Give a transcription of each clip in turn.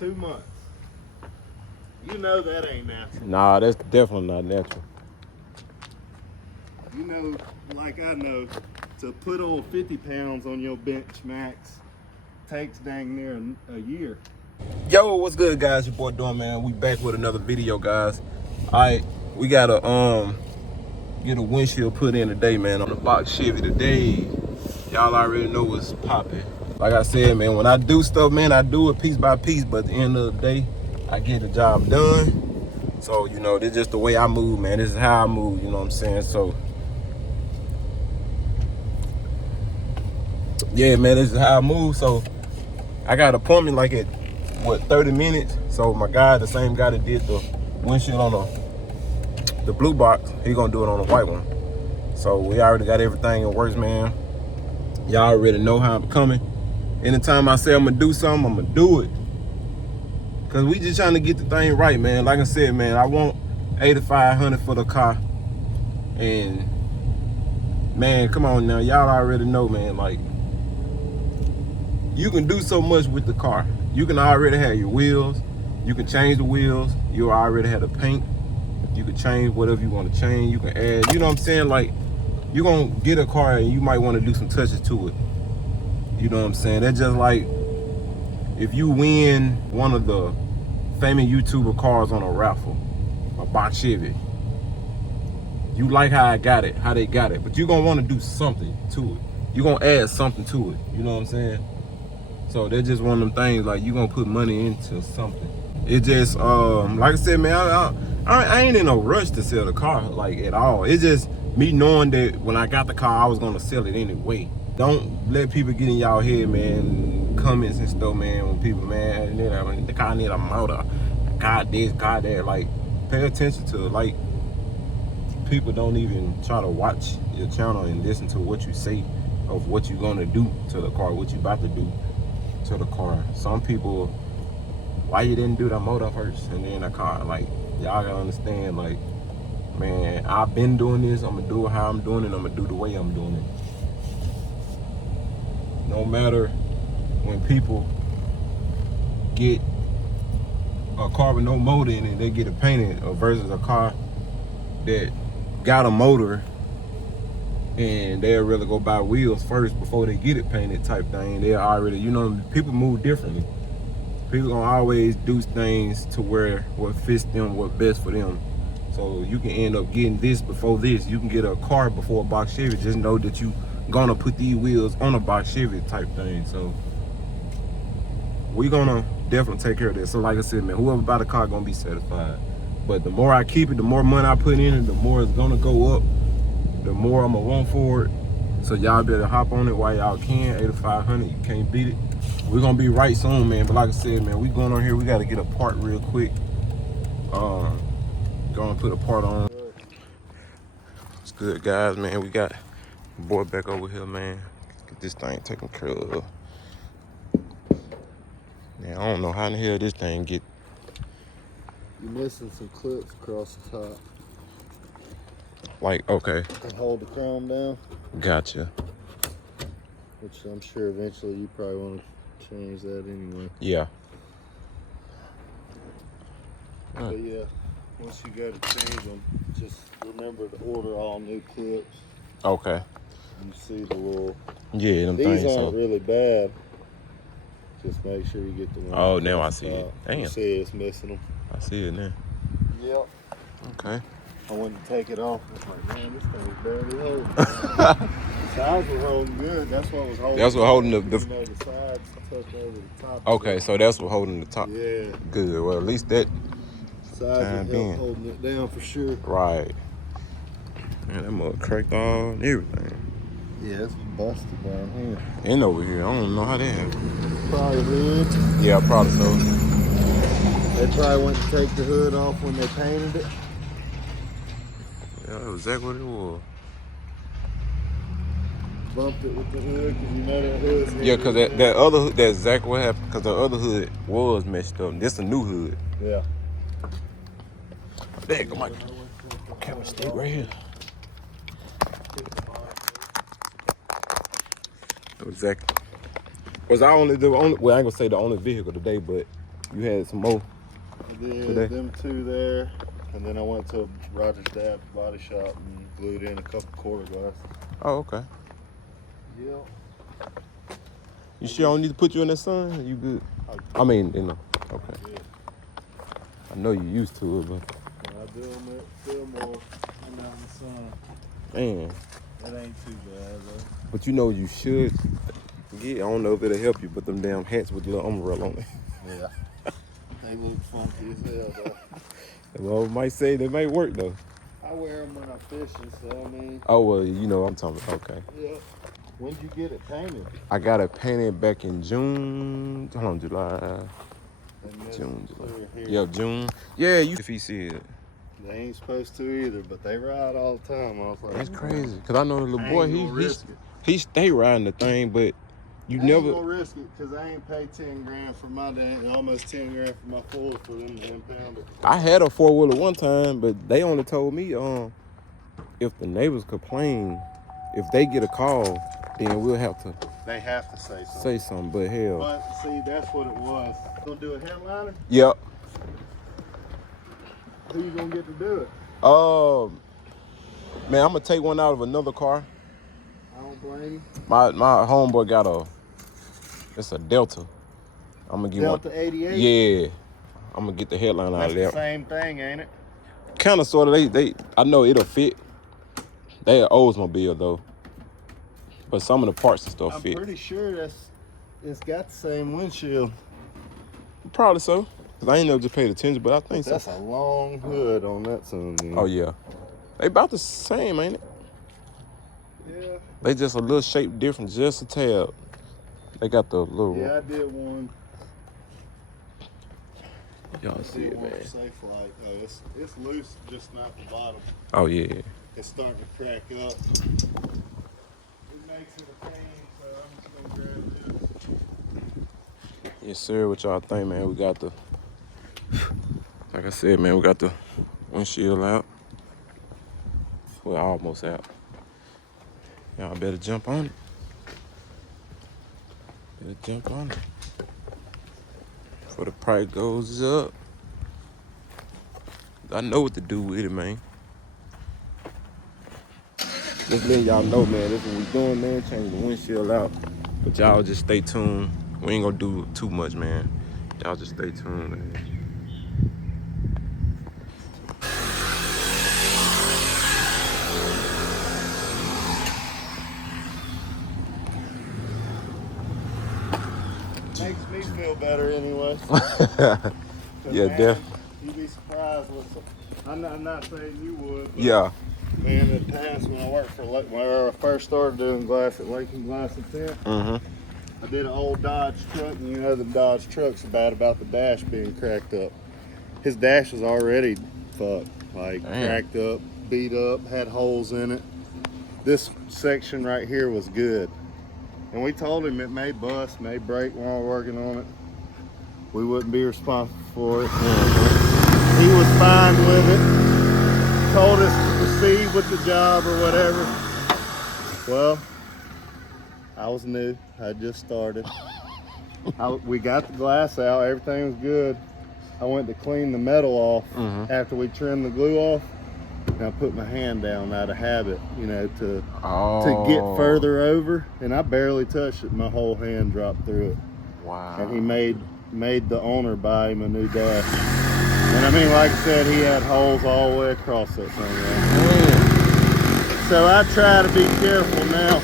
2 months. You know that ain't natural. Nah, that's definitely not natural. You know, like I know, to put on 50 pounds on your bench max takes dang near a year. Yo, what's good, guys? Your boy Dorm, man. We back with another video, guys. Alright, we gotta get a windshield put in today, man, on the box Chevy today. Y'all already know what's popping. Like I said, man, when I do stuff, man, I do it piece by piece, but at the end of the day, I get the job done. So, you know, this is just the way I move, man. This is how I move, you know what I'm saying? So, yeah, man, this is how I move. So, I got an appointment like at, 30 minutes? So, my guy, the same guy that did the windshield on the blue box, he gonna do it on the white one. So, we already got everything in works, man. Y'all already know how I'm coming. Anytime I say I'm gonna do something, I'm gonna do it. Cause we just trying to get the thing right, man. Like I said, man, I want $8,500 for the car. And man, come on now, y'all already know, man, like you can do so much with the car. You can already have your wheels, you can change the wheels, you already have the paint, you can change whatever you want to change, you can add, you know what I'm saying? Like, you're gonna get a car and you might want to do some touches to it. You know what I'm saying? That's just like if you win one of the famous YouTuber cars on a raffle, a box Chevy. You like how I got it, how they got it, but you're gonna want to do something to it. You're gonna add something to it. You know what I'm saying? So that's just one of them things, like you're gonna put money into something. It just, like I said, man, I ain't in no rush to sell the car, like at all. It's just me knowing that when I got the car, I was gonna sell it anyway. Don't let people get in y'all head, man, comments and stuff, man, when people, man, the car need a motor, car this, car that. Like, pay attention to it. Like, people don't even try to watch your channel and listen to what you say of what you're gonna do to the car, what you about to do to the car. Some people, why you didn't do the motor first and then the car? Like, y'all gotta understand, like, man, I've been doing this, I'm gonna do it how I'm doing it, I'm gonna do the way I'm doing it. No matter when people get a car with no motor in it, they get it painted, versus a car that got a motor and they'll really go buy wheels first before they get it painted type thing. They're already, you know, people move differently. People gonna always do things to where what fits them, what best for them. So you can end up getting this before this. You can get a car before a box Chevy. Just know that you gonna put these wheels on a box Chevy type thing. So we gonna definitely take care of this. So like I said, man, whoever buy the car gonna be satisfied. But the more I keep it, the more money I put in it, the more it's gonna go up, the more I'm gonna want for it. So y'all better hop on it while y'all can. $8,500, you can't beat it. We're gonna be right soon, man. But like I said, man, we going on here, we gotta get a part real quick. Gonna put a part on. It's good, guys, man. We got the boy back over here, man. Get this thing taken care of. Man, I don't know how in the hell this thing get. You're missing some clips across the top. Like, okay. And hold the chrome down. Gotcha. Which I'm sure eventually you probably want to change that anyway. Yeah. But yeah, once you go to change them, just remember to order all new clips. Okay. You see the little. Yeah, them These things. aren't really bad. Just make sure you get the one. Oh, now I see it. Damn. You see it's missing them. I see it now. Yep. Okay. I went to take it off. I was like, man, this thing's barely holding. The sides were holding good. That's what was holding. That's what holding the you know, the sides tucked over the top. Okay, so that's what holding the top. Yeah. Good. Well, at least that Sides would help holding it down for sure. Right. Man, that mug cracked all and everything. Yeah, it's busted down here. And over here, I don't know how that happened. Probably hood. Yeah, probably so. They probably went to take the hood off when they painted it. Yeah, that was exactly what it was. Bumped it with the hood, because you know that hood's Yeah, because that other hood, that's exactly what happened, because the other hood was messed up. This a new hood. Yeah. There go my camera stick right here. Exactly. Was I only well, I ain't gonna say the only vehicle today, but You had some more. I did today? them 2 there, and then I went to Driveshaft body shop and glued in a couple quarter glasses. Oh, okay. Yep. You sure I don't need to put you in that sun? You good? I mean, you know. Okay. Good. I know you used to it, but I do them still more in the sun. man. That ain't too bad though. But you know you should get. I don't know if it'll help you, but them damn hats with the little umbrella on it. Yeah. They look funky as hell though. Well, might say they might work though. I wear them when I'm fishing, so I mean. Oh well, you know I'm talking about. Okay. Yeah. When'd you get it painted? I got it painted back in June. Hold on, July. June, July. Yeah, June. Yeah, you. If he said. They ain't supposed to either, but they ride all the time. I was like, That's crazy. Cause I know the little boy, risk he stay riding the thing, but you I never. ain't gonna risk it because I ain't paid 10 grand for my damn, almost 10 grand for my full for them to impound it. I had a 4-wheeler one time, but they only told me if the neighbors complain, if they get a call, then we'll have to They have to say something. But hell. But see, that's what it was. Gonna do a headliner? Yep. Who you gonna get to do it? Man, I'm gonna take one out of another car. I don't blame you. My homeboy got it's a Delta. I'm gonna get Delta one. 88? Yeah. I'm gonna get the headline out of That's there. the same thing, ain't it? Kind of, sort of. They. I know it'll fit. They an Oldsmobile though, but some of the parts and stuff fit. I'm pretty sure it's got the same windshield. Probably so. Cause I ain't never just paid attention, but I think That's a long hood on that son. Oh yeah. They about the same, ain't it? Yeah. They just a little shape different, just a tad. They got the little. Yeah, I did one. Y'all see it, man. Safe light. Oh, it's loose, just not the bottom. Oh yeah. It's starting to crack up. It makes it a pain, so I'm just gonna grab this. Yes, sir. What y'all think, man? We got the. Like I said, man, we got the windshield out. We're almost out. Y'all better jump on it. Better jump on it. Before the price goes up. I know what to do with it, man. Just letting y'all know, man, this is what we doing, man. Changing the windshield out. But y'all just stay tuned. We ain't gonna do too much, man. Y'all just stay tuned, man. Makes me feel better anyway. Yeah, definitely. You'd be surprised with I'm not saying you would. But Yeah. man, in the past when I worked for when I first started doing glass at Lincoln Glass and Tint, I did an old Dodge truck, and you know the Dodge truck's bad about the dash being cracked up. His dash was already fucked, like cracked up, beat up, had holes in it. This section right here was good. And we told him it may bust, may break while we're working on it. We wouldn't be responsible for it. He was fine with it. Told us to proceed with the job or whatever. Well, I was new. I just started. We got the glass out. Everything was good. I went to clean the metal off after we trimmed the glue off. And I put my hand down out of habit, you know, to get further over, and I barely touched it. My whole hand dropped through it. Wow. And he made the owner buy him a new dash. And I mean, like I said, he had holes all the way across that thing. Right? So I try to be careful now,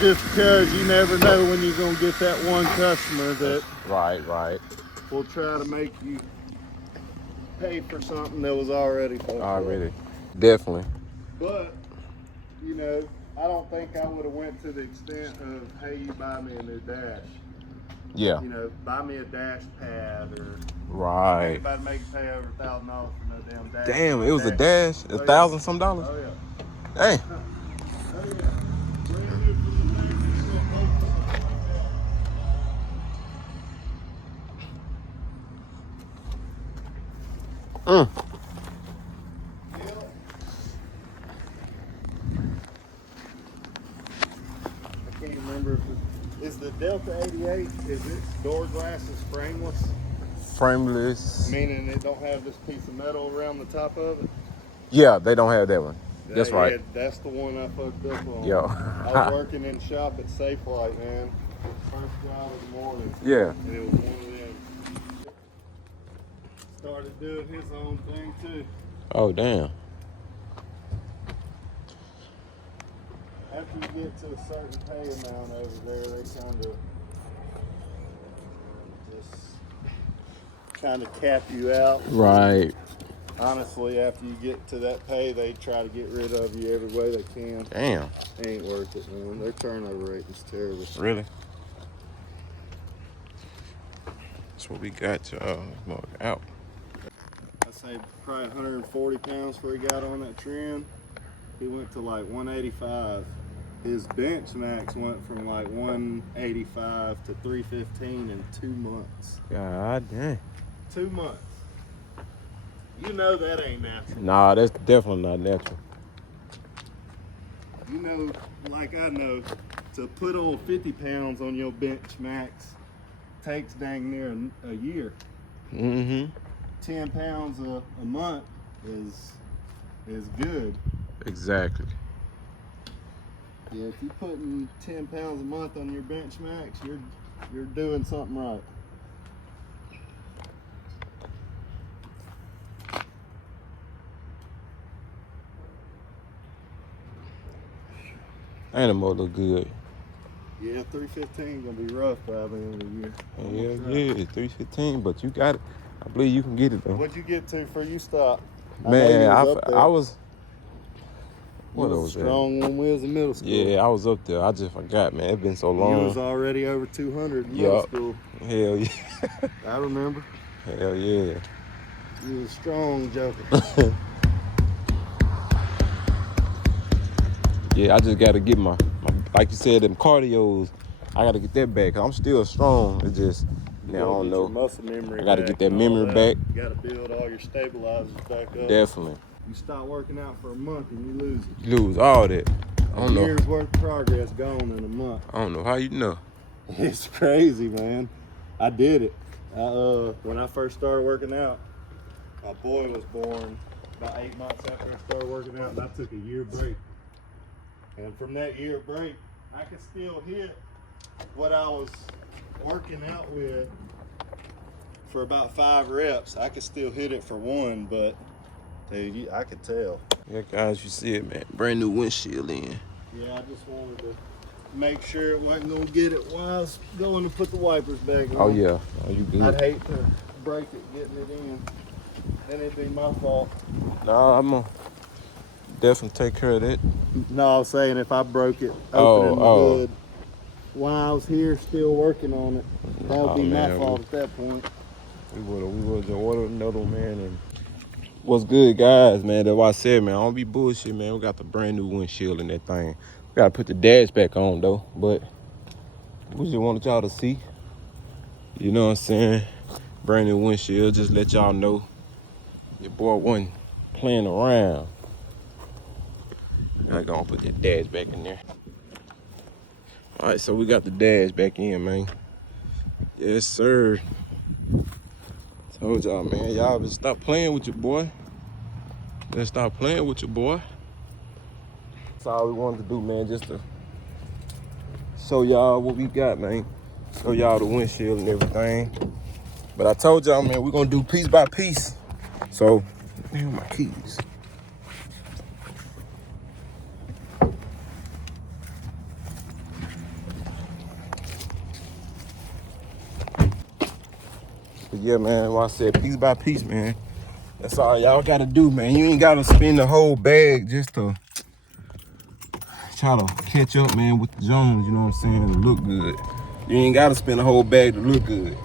just because you never know when you're gonna get that one customer that Right. will try to make you pay for something that was already fucked up. Definitely. But, you know, I don't think I would have went to the extent of, hey, you buy me a new dash. Yeah. You know, buy me a dash pad or anybody make you pay over $1,000 for no damn dash. Damn, it was a dash? $1,000 some dollars? Oh, yeah. Hey. Oh, yeah. Brand new from the factory, I can't remember if is the Delta 88, is its door glasses frameless? frameless. Meaning it don't have this piece of metal around the top of it? Yeah, they don't have that one. That's right. Yeah, that's the one I fucked up on. Yo. I was working in the shop at Safe Light, man. First job of the morning. Yeah. And it was one of them. Started doing his own thing too. Oh, damn. After you get to a certain pay amount over there, they kind of cap you out. Right. Honestly, after you get to that pay, they try to get rid of you every way they can. Damn. It ain't worth it, man. Their turnover rate is terrible. Really? That's what we got to mark out. I'd say probably 140 pounds before he got on that trim. He went to like 185. His bench max went from like 185 to 315 in 2 months. God damn. 2 months. You know that ain't natural. Nah, that's definitely not natural. You know, like I know, to put on 50 pounds on your bench max takes dang near a year. Mm-hmm. 10 pounds a month is good. Exactly. Yeah, if you're putting 10 pounds a month on your bench max, you're doing something right. Animal look good. Yeah, 315 gonna be rough by the end of the year. Yeah, it's 315, but you got it. I believe you can get it though. What'd you get to before you stopped? Man, I I was. What was was strong when we was in middle school. Yeah, I was up there. I just forgot, man. It's been so You long. was already over 200 in middle school. Hell yeah. I remember. Hell yeah. You was a strong joker. Yeah, I just got to get my, like you said, them cardios. I got to get that back. 'Cause I'm still strong. It's just, now I don't know. Muscle memory I got to back get that and memory all that. back. You got to build all your stabilizers back up. Definitely. You stop working out for a month and you lose it. Lose all that. I don't know. Years worth of progress gone in a month. I don't know how you know. It's crazy, man. I did it. When I first started working out, my boy was born about 8 months after I started working out, and I took a year break. And from that year break, I could still hit what I was working out with for about 5 reps. I could still hit it for 1, but dude, I could tell. Yeah, guys, you see it, man. Brand new windshield in. Yeah, I just wanted to make sure it wasn't gonna get it while I was going to put the wipers back on. Oh yeah, oh you good? I'd hate to break it getting it in. Then it'd be my fault. Nah, I'm gonna definitely take care of that. No, I was saying if I broke it opening the hood while I was here still working on it, that would be my fault at that point. We would just order another one, man. And what's good, guys, man? That's why I said, man, I don't be bullshit, man. We got the brand new windshield in that thing. We gotta put the dash back on though, but we just wanted y'all to see. You know what I'm saying? Brand new windshield, just let y'all know your boy wasn't playing around. I gonna put that dash back in there. All right, so we got the dash back in, man. Yes, sir. Told y'all, man, y'all better stop playing with your boy. Better stop playing with your boy. That's all we wanted to do, man, just to show y'all what we got, man. Show y'all the windshield and everything. But I told y'all, man, we're gonna do piece by piece. So, where are my keys? But yeah, man, like I said, piece by piece, man. That's all y'all gotta do, man. You ain't gotta spend the whole bag just to try to catch up, man, with the Jones, you know what I'm saying, to look good. You ain't gotta spend the whole bag to look good.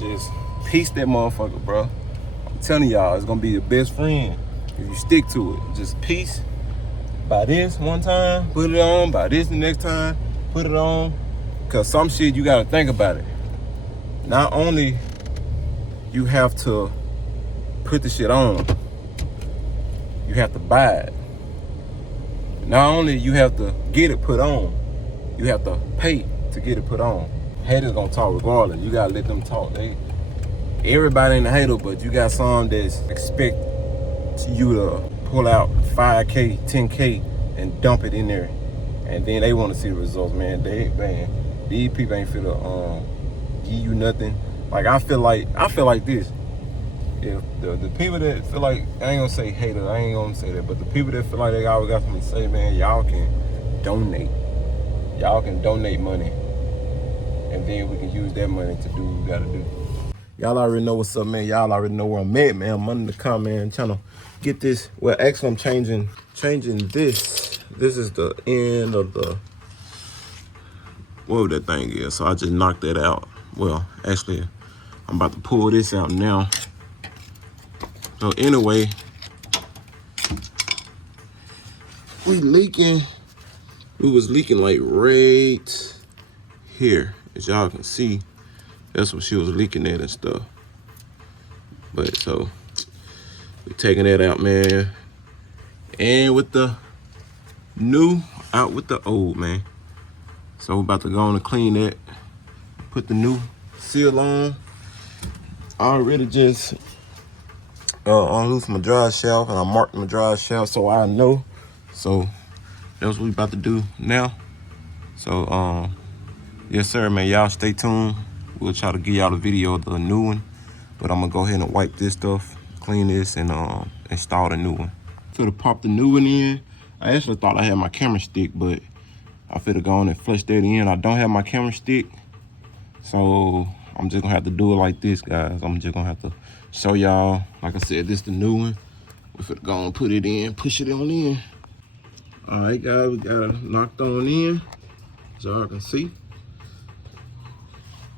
Just piece that motherfucker, bro. I'm telling y'all, it's gonna be your best friend if you stick to it. Just piece. Buy this one time, put it on. Buy this the next time, put it on. Cause some shit you gotta think about it. Not only you have to put the shit on, you have to buy it. Not only you have to get it put on, you have to pay to get it put on. Haters gonna talk regardless. You gotta let them talk. everybody ain't a hater, but you got some that expect you to pull out 5K, 10K, and dump it in there, and then they want to see the results, man. These people ain't finna give you nothing. Like I feel like this. If the people that feel like, I ain't gonna say hater, I ain't gonna say that, but the people that feel like they always got something to say, man, y'all can donate. Y'all can donate money, and then we can use that money to do what we gotta do. Y'all already know what's up, man. Y'all already know where I'm at, man. I'm under the car, man. Trying to get this. Well, actually, I'm changing this. This is the end of the, whatever that thing is. So I just knocked that out. Well, actually, I'm about to pull this out now. So anyway, we was leaking like right here, as y'all can see. That's what she was leaking at and stuff. But so we taking that out, man. And with the new out with the old, man. So we're about to go on and clean that. Put the new seal on. I already just unloosed my drive shaft, and I marked my drive shaft so I know. So that's what we about to do now. So yes sir, man, y'all stay tuned. We'll try to give y'all a video of the new one, but I'm gonna go ahead and wipe this stuff, clean this, and install the new one. So to pop the new one in, I actually thought I had my camera stick, but I finna go on and flush that in. I don't have my camera stick, so I'm just gonna have to do it like this, guys. I'm just gonna have to show y'all. Like I said, this the new one. We finna go and put it in, push it on in. All right, guys, we got it knocked on in, as y'all can see.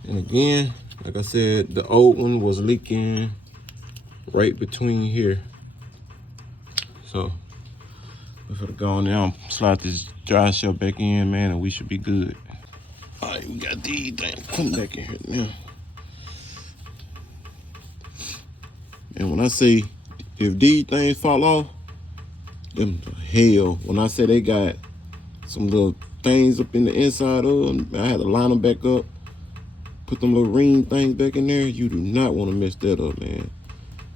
And again, like I said, the old one was leaking right between here. So we're gonna go on now, slide this dry shell back in, man, and we should be good. All right, we got these things come back in here now. And when I say, if these things fall off, them the hell. When I say they got some little things up in the inside of them, I had to line them back up, put them little ring things back in there. You do not want to mess that up, man.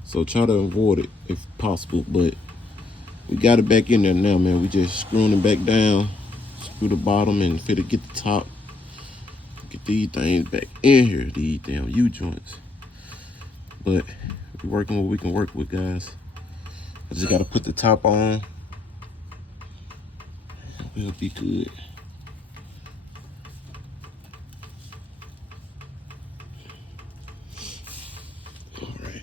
So try to avoid it if possible, but we got it back in there now, man. We just screwing it back down, screw the bottom, and fit to get the top. Get these things back in here, these damn U-joints. But we're working what we can work with, guys. I just gotta put the top on. We'll be good. All right.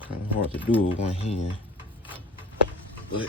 Kind of hard to do with one hand, but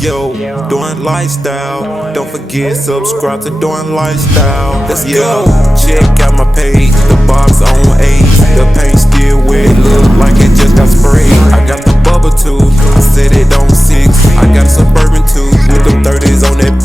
Yo, doing lifestyle. Don't forget, subscribe to Doing Lifestyle. Let's go. Check out my page, the box on 8. The paint still wet, look like it just got sprayed. I got the bubble too, I said it on 6. I got a Suburban too, with them 30s on that